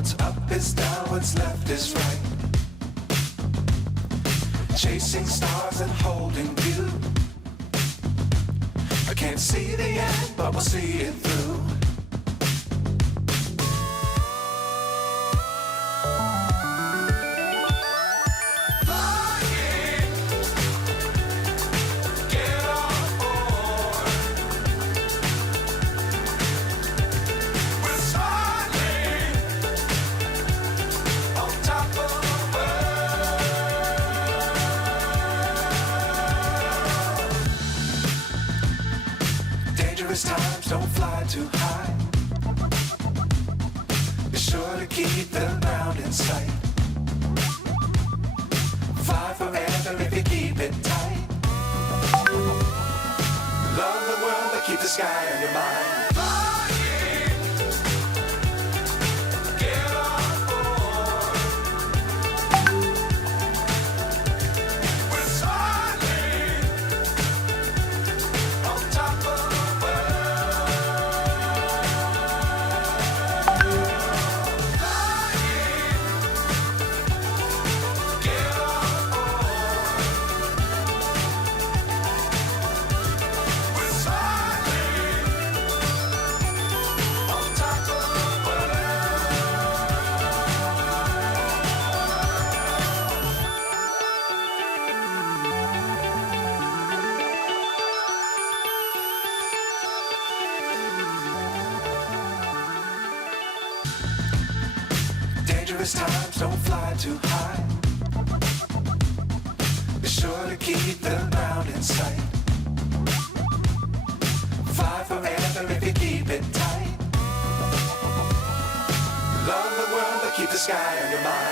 What's up is down, what's left is right. Chasing stars and holding you. I can't see the end, but we'll see it through. Dangerous times, don't fly too high. Be sure to keep the ground in sight. Fly forever if you keep it tight. Love the world, but keep the sky on your mind. Dangerous times, don't fly too high. Be sure to keep the ground in sight. Fly forever if you keep it tight. Love the world, but keep the sky on your mind.